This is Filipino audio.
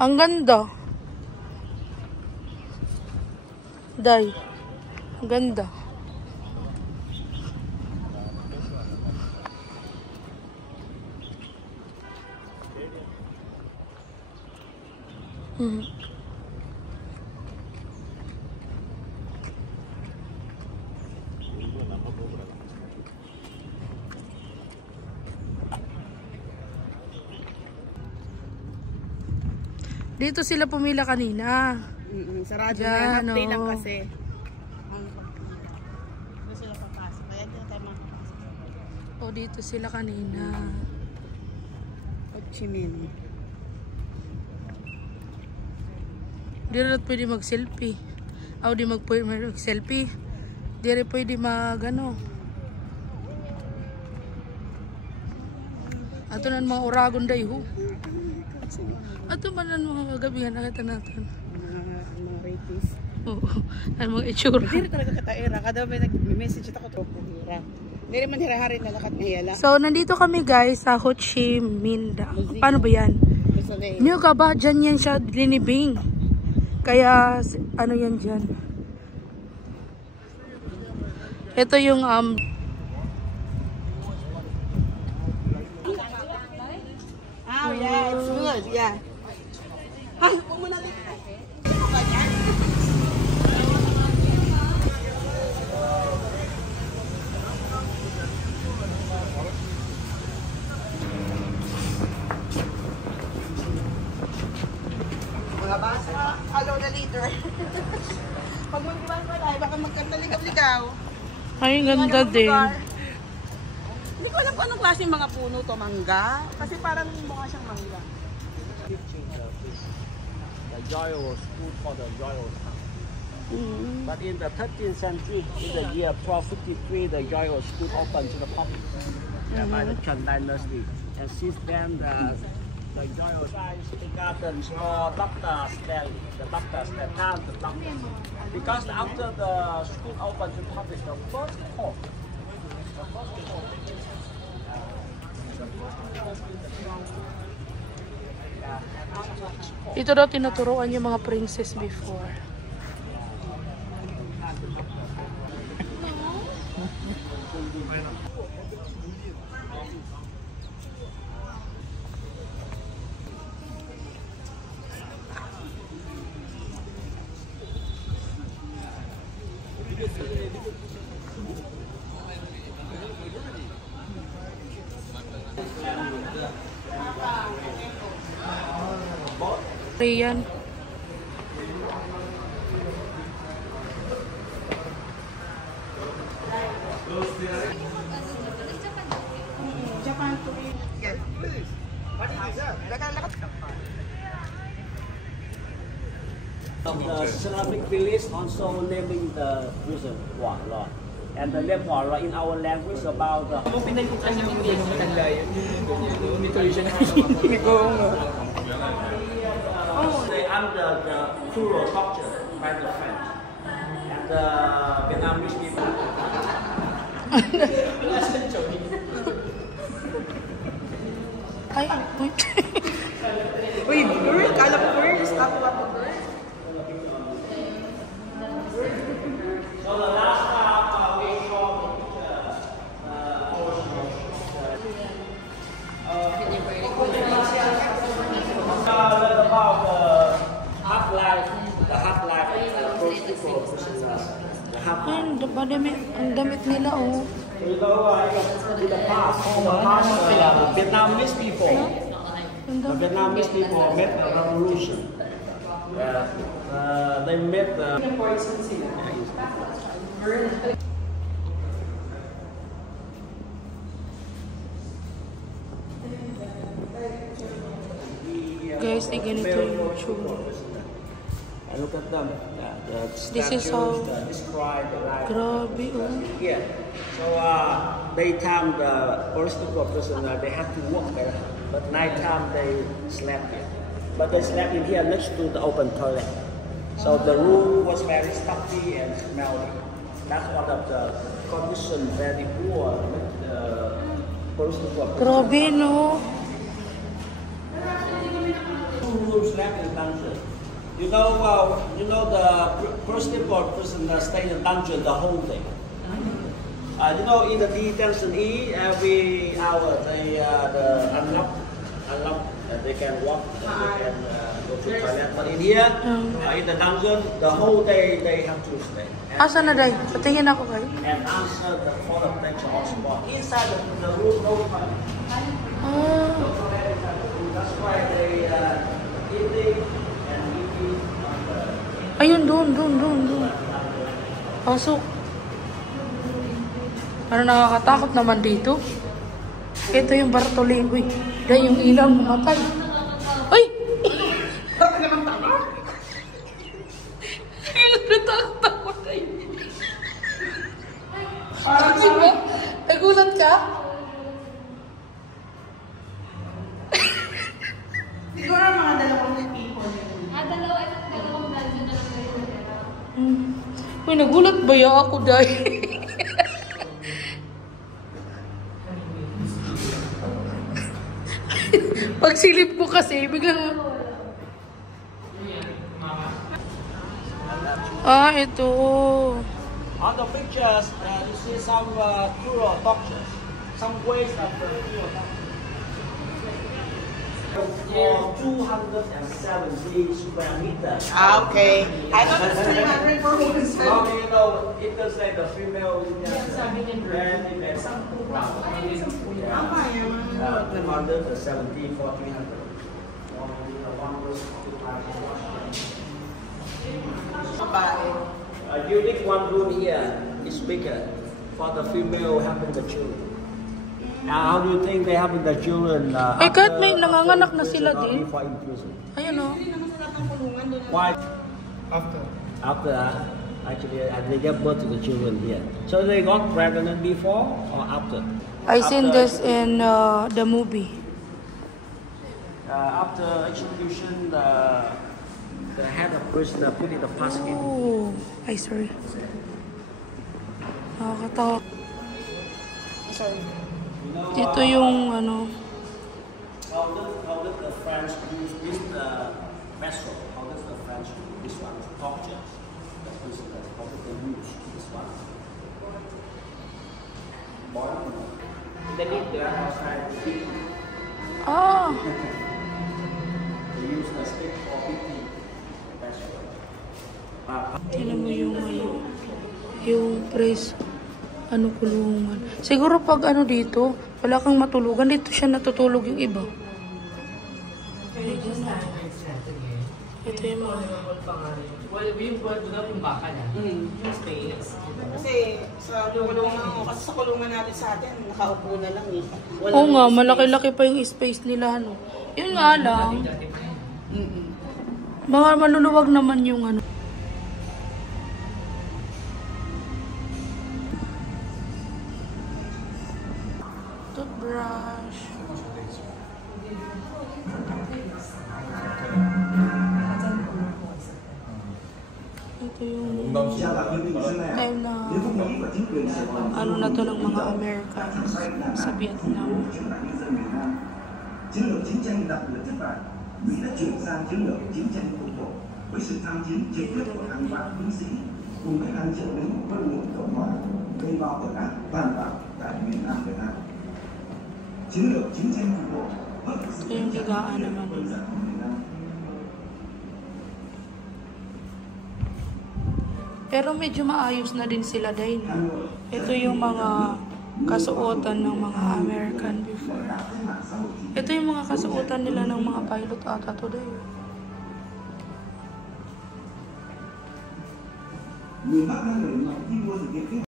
Ang ganda. Day. Ang ganda. Dito sila pumila kanina. Sarado Diyan, na. Half day lang oo. kasi. Dito sila papasok. Kaya dito tayo makapasok. O, dito sila kanina. Ho Chi Minh. Di rin pwede mag-selfie. O, di mag-selfie. Di rin pwede mag-ano. Ato na mga uragon dayo. Ato man ang mga kagabihan nakita natin. Mga ratings. Oo. Ang mga itsura. Hindi rin talaga kataira. Kada may nag-message ako ito. Hindi rin man hirahari na lakat na hiyala. So, nandito kami guys sa Ho Chi Minh. Paano ba yan? Niyo ka ba? Diyan yan siya linibing. Kaya, ano yan dyan? Ito yung, Oh, yeah, it's good, yeah. Ay, huwag mo natin. Mga basa, alaw na leader. Pag mag-iwan pa tayo, baka magkantaligaw-ligaw. ay, ganda din. Hindi ko alam kung anong klase mga puno to, mangga. Kasi parang mukha siyang mangga. The joy was good for the royal town. But in the 13th century, in the year 1253, the joy was good open to the public by the Chen dynasty. And since then, the joy was the gardens for doctors, the doctors, the town, the doctors. Because after the school opened to the public, the first court. Dito daw tinuturuan yung mga princess before. Riyan. Japan to be. Yes. The ceramic village also naming the prison Huara. And the name Huara in our language about the they under the cruel torture by the French and the Vietnamese people. Ay, wait. Uy, bird? Kala ko bird? Stop up the bird? So the last time we saw about half-life, the half-life those people, the half-life. Ay, ang damit nila, oh. You know, in the past, Vietnamese people, the Vietnamese people made a revolution. They made the. Guys, di ganito yung itsura. Look at them. This is how. Describe the life. Grabe, oh. Yeah. So daytime the political prisoner they have to work there, but nighttime they slept here. But they slept in here next to the open toilet. So the room was very stuffy and smelly. That's one of the conditions very poor with the political prisoner. Grabe, no? Two rooms left in dungeon. You know the prisoner stay in the dungeon the whole day. You know, in the detention E, every hour they unlock, they can walk, they can go to the toilet. But in here, in the dungeon, the whole day they have to stay. Asa na day? Patingin ako kayo. And answer the phone of lecture on spot. Inside the room, no toilet. That's why they eating and eating. Ayun, doon. Pasok. Ano nakakatakot naman dito? Ito yung Bartolin. Uy, dahil yung ilaw namatay. Uy! Bakit naman tama? Natakot tayo. Diba? Nagulat ka? Siguro mga dalawang people. Dalawang dungeon na lang kayo. Uy, nagulat ba ya ako dahil? Pagsilip ko kasi, biglang... Ito. On the pictures, you see some cruel doctors, some ways of the cruel doctors. For 270 square meters. Okay. I thought it's 300 for women's How do you know it does like the female and some under the 70 for 300. You think one room here is bigger for the female having the children. Now, how do you think they having the children? Kahit may nanganganak na sila din. Ayun o. Why? After actually, they gave birth to the children here. So they got pregnant before or after? I seen this in the movie. After execution, the head of prisoner put in the basket. Oh, ay sorry. Nakakatawa. Sorry. Dito yung ano. How did the French use this vessel? How did the French use this one to torture the prisoners? How did they use this one? They need their outside feet. They use the stick for beating the vessel. Tignan mo yung ano. Yung press. Ano kulungan. Siguro pag ano dito, wala kang matulugan, dito siya natutulog yung iba. Ay, gano'n. Ito yung mga... Kasi sa kulungan natin sa atin, nakaupo na lang eh. Oo nga, malaki-laki pa yung space nila, ano. Yun nga lang. Mga maluluwag naman yung ano. Toothbrush. Ito yung time na ano na to ng mga Americans sa Vietnam. Chiến lược chiến tranh đặc biệt thất bại, Mỹ đã chuyển sang chiến lược chiến tranh cục bộ với sự tham chiến trực tiếp của hàng vạn binh sĩ cùng với hàng triệu lính quân đội Cộng hòa gây vào tội ác tàn bạo tại miền Nam Việt Nam. Chiến lược chiến tranh cục bộ với sự Yung bigaan naman. Pero medyo maayos na din sila din. Ito yung mga kasuotan ng mga American before. Ito yung mga kasuotan nila ng mga pilot ata today. Miền Bắc đang đẩy mạnh thi đua thực hiện